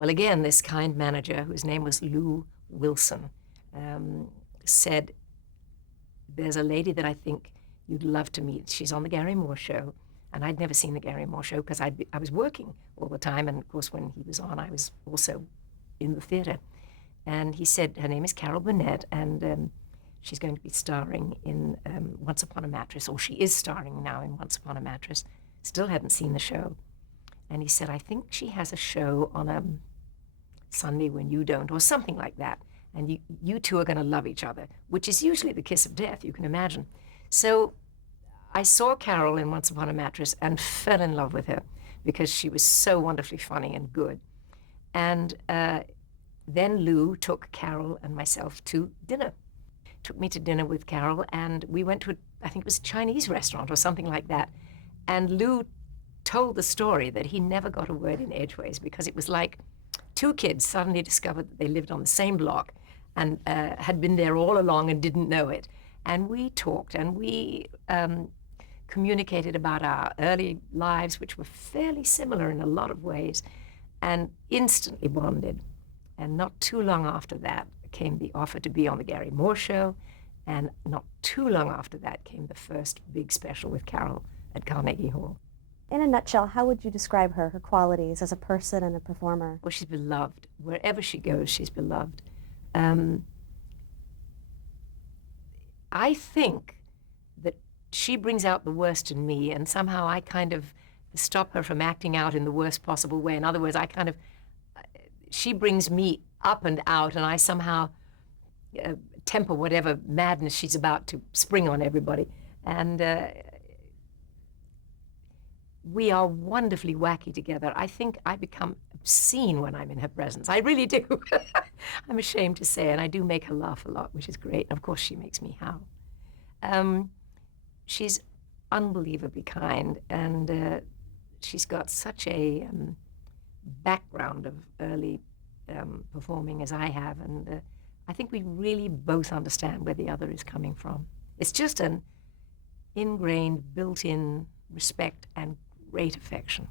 Well, again, this kind manager, whose name was Lou Wilson, said, there's a lady that I think you'd love to meet. She's on the Gary Moore show. And I'd never seen the Gary Moore show because I was working all the time. And of course, when he was on, I was also in the theater. And he said, her name is Carol Burnett, and she's going to be starring in Once Upon a Mattress, or she is starring now in Once Upon a Mattress. Still hadn't seen the show. And he said, I think she has a show on a Sunday when you don't, or something like that. And you two are going to love each other, which is usually the kiss of death, you can imagine. So I saw Carol in Once Upon a Mattress and fell in love with her because she was so wonderfully funny and good. And then Lou took Carol and myself to dinner. Took me to dinner with Carol, and we went to, I think it was a Chinese restaurant or something like that. And Lou told the story that he never got a word in edgeways because it was like two kids suddenly discovered that they lived on the same block and had been there all along and didn't know it. And we talked, and we communicated about our early lives, which were fairly similar in a lot of ways, and instantly bonded. And not too long after that came the offer to be on the Gary Moore show, and not too long after that came the first big special with Carol at Carnegie Hall. In a nutshell, how would you describe her, her qualities as a person and a performer? Well, she's beloved. Wherever she goes, she's beloved. I think that she brings out the worst in me, and somehow I kind of stop her from acting out in the worst possible way. In other words, she brings me up and out, and I somehow temper whatever madness she's about to spring on everybody. And we are wonderfully wacky together. I think I become obscene when I'm in her presence. I really do. I'm ashamed to say, and I do make her laugh a lot, which is great. And of course, she makes me howl. She's unbelievably kind, and she's got such a background of early performing as I have, and I think we really both understand where the other is coming from. It's just an ingrained, built-in respect and great affection.